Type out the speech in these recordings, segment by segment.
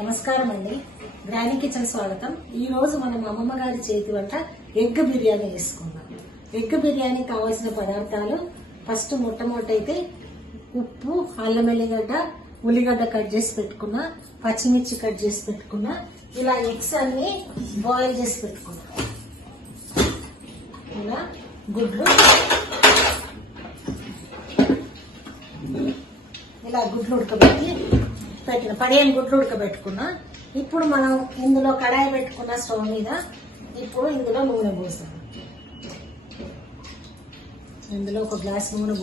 నమస్కారం అండి. Granny kitchen స్వాగతం. ఈ రోజు మనం అమ్మమ్మ గారి చేతి వంట ఎగ్ బిర్యానీ చేసుకుందాం. ఎగ్ బిర్యానీ కావాల్సిన పదార్థాలు ఫస్ట్ మొట్టమొదటైతే ఉప్పు, అల్లం వెల్లిగడ్డ, ఉల్లిగడ్డ కట్ చేసి పెట్టుకున్నా, పచ్చిమిర్చి కట్ చేసి పెట్టుకున్నా, ఇలా ఎగ్స్ అన్ని బాయిల్ చేసి పెట్టుకున్నా, ఇలా గుడ్లు ఉడకబెట్టి పెట్టిన 15 గుడ్లు ఉడకబెట్టుకున్నా. ఇప్పుడు మనం ఇందులో కడాయి పెట్టుకున్న స్టవ్ మీద ఇప్పుడు ఇందులో నూనె పోసాం. ఇందులో ఒక గ్లాస్ నూనె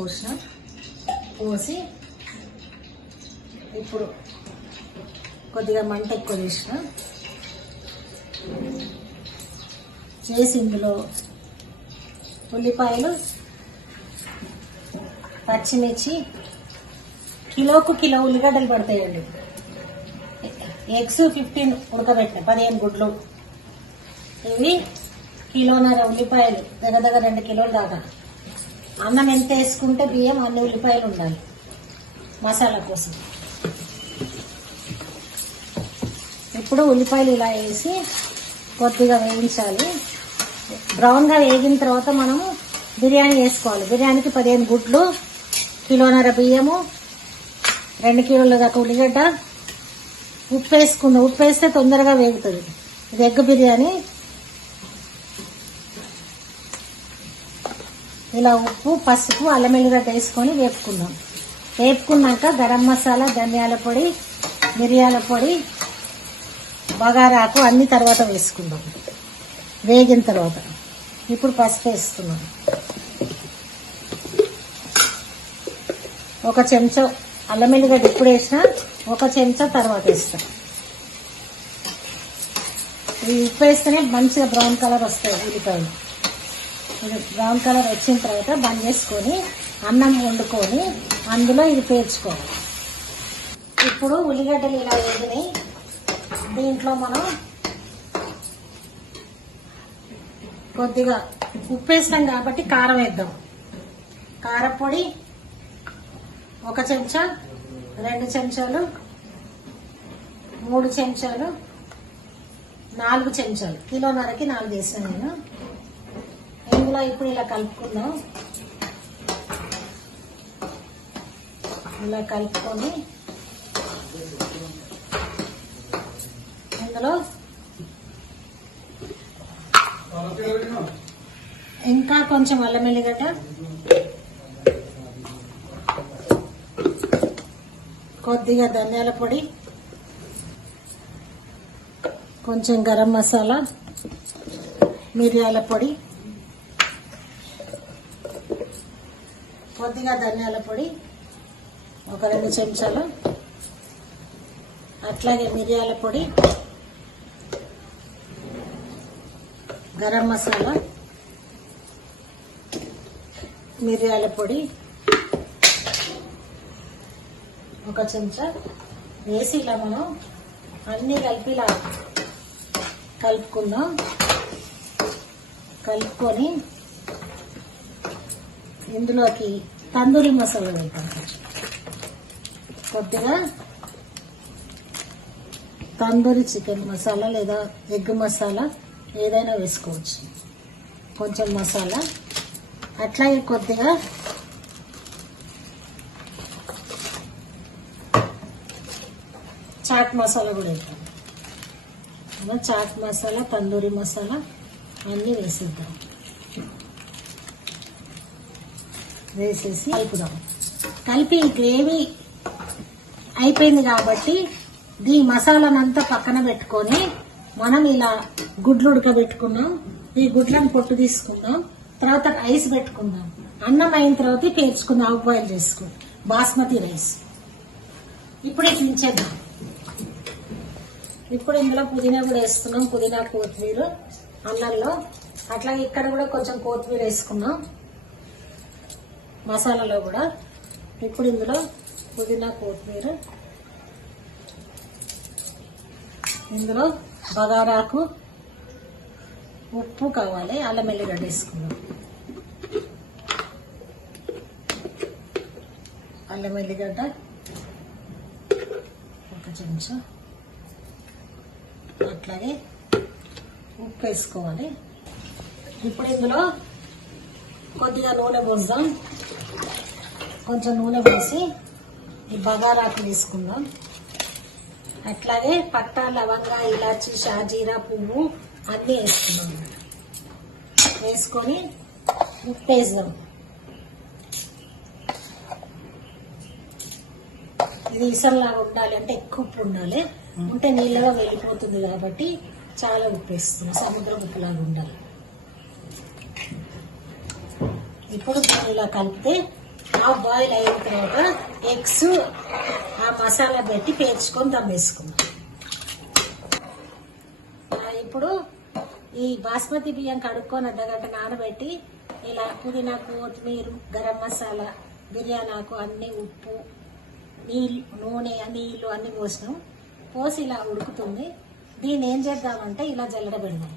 పోసి ఇప్పుడు కొద్దిగా మంట ఎక్కువ చేసి ఇందులో ఉల్లిపాయలు, పచ్చిమిర్చి, కిలోకు కిలో ఉల్లిగడ్డలు పడతాయండి. ఎగ్స్ 15 ఉడకబెట్టిన 15 గుడ్లు, ఇవి కిలోన్నర ఉల్లిపాయలు, దగ్గర 2 కిలోలు దాకా. అన్నం ఎంత వేసుకుంటే బియ్యం అన్ని ఉల్లిపాయలు ఉండాలి మసాలా కోసం. ఇప్పుడు ఉల్లిపాయలు ఇలా వేసి కొద్దిగా వేయించాలి. బ్రౌన్గా వేగిన తర్వాత మనము బిర్యానీ వేసుకోవాలి. బిర్యానీకి 15 గుడ్లు, కిలోన్నర బియ్యము, 2 కిలోల దాకా ఉల్లిగడ్డ, ఉప్పు వేసుకుందాం. ఉప్పు వేస్తే తొందరగా వేగుతుంది. ఇది ఎగ్ బిర్యానీ. ఇలా ఉప్పు, పసుపు, అల్లం వెల్లిగడ్డ వేసుకొని వేపుకుందాం. వేపుకున్నాక గరం మసాలా, ధనియాల పొడి, మిరియాల పొడి, బగారాకు అన్ని తర్వాత వేసుకుందాం వేగిన తర్వాత. ఇప్పుడు పసుపు వేస్తున్నాం. 1 చెంచా అల్లం వెల్లిగడ్డ ఇప్పుడు వేసినా, 1 చెంచా తర్వాత వేస్తాం. ఈ ఉప్పు వేస్తేనే మంచిగా బ్రౌన్ కలర్ వస్తాయి ఉల్లిపాయలు. ఇది బ్రౌన్ కలర్ వచ్చిన తర్వాత బంద్ చేసుకొని అన్నం వండుకొని అందులో ఇది పేర్చుకోవాలి. ఇప్పుడు ఉల్లిగడ్డలు ఇలా వేగినాయి. దీంట్లో మనం కొద్దిగా ఉప్పు వేస్తాం కాబట్టి కారం వేద్దాం. కారపొడి 1 చెంచా, 2 చెంచాలు, 3 చెంచాలు, 4 చెంచాలు, కిలోన్నరకి 4 వేసాను నేను. ఇందులో ఇప్పుడు ఇలా కలుపుకుందాం. ఇలా కలుపుకొని ఇందులో ఇంకా కొంచెం అల్లం వెల్లిగడ్డ, కొద్దిగా ధనియాల పొడి, కొంచెం గరం మసాలా, మిరియాల పొడి, కొద్దిగా ధనియాల పొడి 2 చెంచాలు, అట్లాగే మిరియాల పొడి, గరం మసాలా, మిరియాల పొడి 1 చెంచా వేసి ఇలా మనం అన్ని కలిపి ఇలా కలుపుకుందాం. కలుపుకొని ఇందులోకి తందూరి మసాలా వేద్దాం. కొద్దిగా తందూరి చికెన్ మసాలా లేదా ఎగ్ మసాలా ఏదైనా వేసుకోవచ్చు. కొంచెం మసాలా, అట్లాగే కొద్దిగా చాట్ మసాలా కూడా వేద్దాం. చాట్ మసాలా, తందూరి మసాలా అన్నీ వేసేద్దాం. వేసేసి కలుపుదాం. కలిపి గ్రేవీ అయిపోయింది కాబట్టి ఈ మసాలానంతా పక్కన పెట్టుకొని మనం ఇలా గుడ్లు ఉడకబెట్టుకున్నాం. ఈ గుడ్లను పొట్టు తీసుకుందాం. తర్వాత రైస్ పెట్టుకుందాం. అన్నం అయిన తర్వాత పేర్చుకుందాం. హాఫ్ బాయిల్ చేసుకుందాం బాస్మతి రైస్. ఇప్పుడు దించేద్దాం. ఇప్పుడు ఇందులో పుదీనా కూడా వేస్తున్నాం. పుదీనా, కొత్తిమీర అన్నంలో. అట్లాగే ఇక్కడ కూడా కొంచెం కొత్తిమీర వేసుకున్నాం మసాలాలో కూడా. ఇప్పుడు ఇందులో పుదీనా, కొత్తిమీర, ఇందులో బగారాకు, ఉప్పు కావాలి, అల్లం వెల్లిగడ్డ వేసుకుందాం. అల్లం వెల్లిగడ్డ 1 చెంచా, అట్లాగే ఉప్పు వేసుకోవాలి. ఇప్పుడు ఇందులో కొద్దిగా నూనె పోద్దాం. కొంచెం నూనె పోసి ఈ బగారాకు వేసుకుందాం. అట్లాగే పట్టా, లవంగా, ఇలాచి, షాజీరా పువ్వు అన్నీ వేసుకున్నాం. వేసుకొని ఉప్పు వేద్దాం. ఇది ఇసల్లాగా ఉండాలి అంటే ఎక్కువ ఉప్పు ఉండాలి, ఉంటే నీళ్ళగా వెళ్ళిపోతుంది కాబట్టి చాలా ఉప్పు వేస్తున్నాం. సముద్రం ఉప్పులాగా ఉండాలి. ఇప్పుడు ఇలా కలిపితే హాఫ్ బాయిల్ అయిన తర్వాత ఎగ్స్ ఆ మసాలా పెట్టి పేర్చుకొని దమ్ వేసుకున్నాం. ఇప్పుడు ఈ బాస్మతి బియ్యం కడుక్కొని అర్ధగంట నానబెట్టి ఇలా పుదీనా, కొత్తిమీర, గరం మసాలా, బిర్యానీ ఆకు, అన్ని ఉప్పు, నీళ్ళు, నూనె, నీళ్ళు అన్ని పోసినాం. పోసి ఇలా ఉడుకుతుంది. దీన్ని ఏం చేద్దామంటే ఇలా జల్లడ పెడదాం.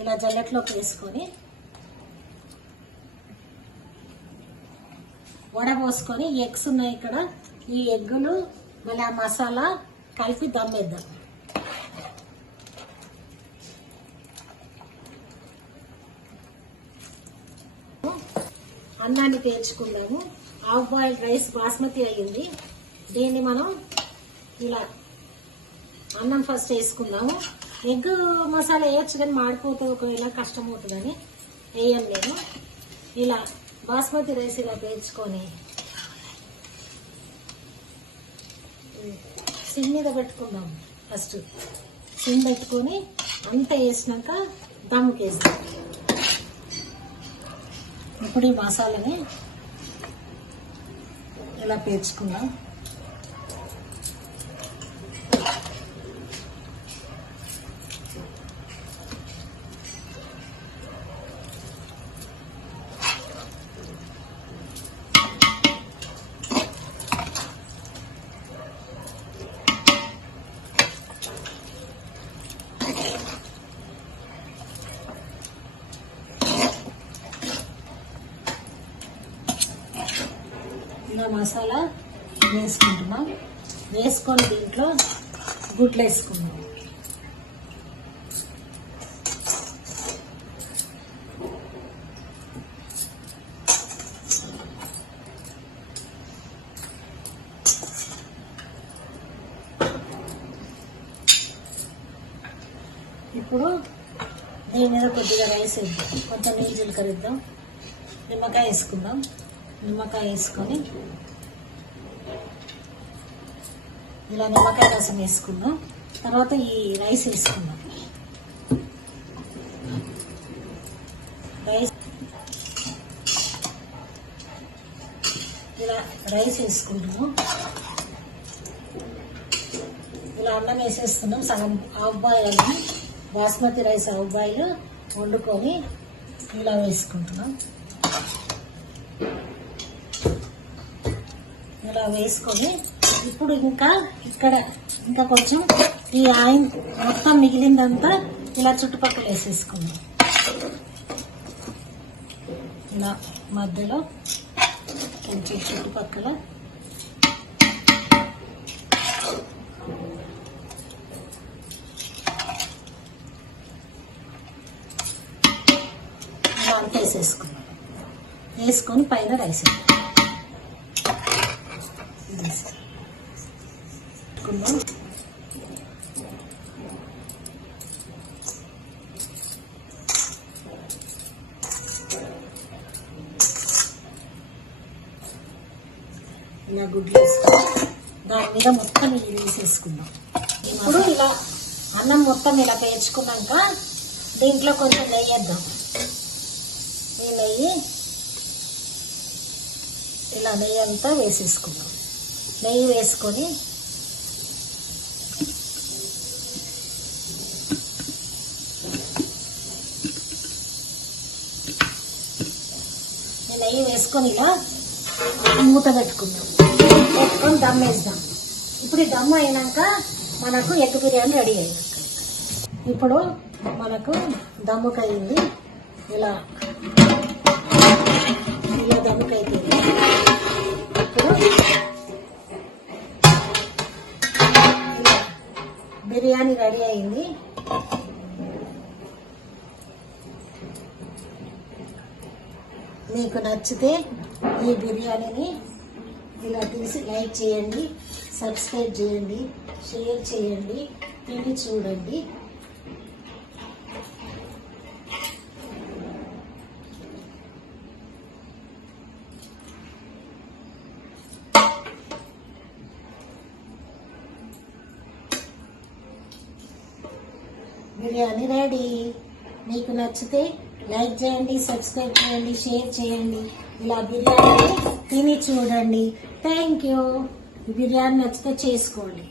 ఇలా జల్లెట్లోకి వేసుకొని వడపోసుకొని ఎగ్స్ ఉన్నాయి ఇక్కడ, ఈ ఎగ్గులు మళ్ళీ ఆ మసాలా కలిపి దమ్మేద్దాం. అన్నాన్ని పేర్చుకుందాము. హాఫ్ బాయిల్ రైస్ బాస్మతి అయ్యింది. దీన్ని మనం ఇలా అన్నం ఫస్ట్ వేసుకుందాము. ఎగ్ మసాలా వేయచ్చు కానీ మాడిపోతే ఒకవేళ కష్టం అవుతుందని వేయను నేను. ఇలా బాస్మతి రైస్ ఇలా పేర్చుకొని సిమ్ మీద పెట్టుకుందాం. ఫస్ట్ సిమ్ పెట్టుకొని అంతా వేసినాక దమ్ముకి వేస్తాం. ఇప్పుడు ఈ మసాలాని ఇలా పేర్చుకుందాం. ఇలా మసాలా వేసుకుంటున్నాం. వేసుకొని దీంట్లో గుడ్లు వేసుకుందాం. ఇప్పుడు దీని మీద కొద్దిగా రైస్ వేద్దాం. కొంచెం నీళ్ళు జీలకరిద్దాం. నిమ్మకాయ వేసుకుందాం. నిమ్మకాయ వేసుకొని ఇలా నిమ్మకాయ రసం వేసుకుందాం. తర్వాత ఈ రైస్ వేసుకుందాం. ఇలా రైస్ వేసుకుంటాము. ఇలా అన్నం వేసేస్తున్నాం. సగం హాఫ్ బాయిల్ అన్నం, బాస్మతి రైస్ హాఫ్ బాయిల్ వండుకొని ఇలా వేసుకుంటున్నాం. ఇలా వేసుకొని ఇప్పుడు ఇక్కడ కొంచెం ఈ ఆయిల్ మొత్తం మిగిలిందంతా ఇలా చుట్టుపక్కల వేసేసుకుందాం. ఇలా మధ్యలో కొంచెం చుట్టుపక్కల ఇలా అంతా వేసేసుకుందాం. వేసుకొని పైన రైస్ ఇలా గుడ్లు వేసుకొని దాని మీద మొత్తం ఇది వేసేసుకుందాం. ఇప్పుడు ఇలా అన్నం మొత్తం ఇలా పేర్చుకున్నాక దీంట్లో కొంచెం నెయ్యి వేద్దాం. ఈ నెయ్యి ఇలా నెయ్యి అంతా వేసేసుకుందాం. నెయ్యి వేసుకొని నెయ్యి వేసుకొని ఇలా మూత పెట్టుకుందాం. పెట్టుకొని దమ్ వేద్దాం. ఇప్పుడు ఈ దమ్ అయినాక మనకు ఎగ్ బిర్యానీ రెడీ అయినాక ఇప్పుడు మనకు దమ్ముకు అయింది. ఇలా దమ్ముకు అయిపోయింది. ఇప్పుడు బిర్యానీ రెడీ అయింది. మీకు నచ్చితే ఈ బిర్యానీని ఇలా తీసి లైక్ చేయండి, సబ్స్క్రైబ్ చేయండి, షేర్ చేయండి, తిని చూడండి. బిర్యానీ రెడీ. మీకు నచ్చితే లైక్ చేయండి, సబ్స్క్రైబ్ చేయండి, షేర్ చేయండి. ఇలా బిర్యానీ తిని చూడండి. Thank you. బిర్యానీ నచ్చితే చేసుకోండి.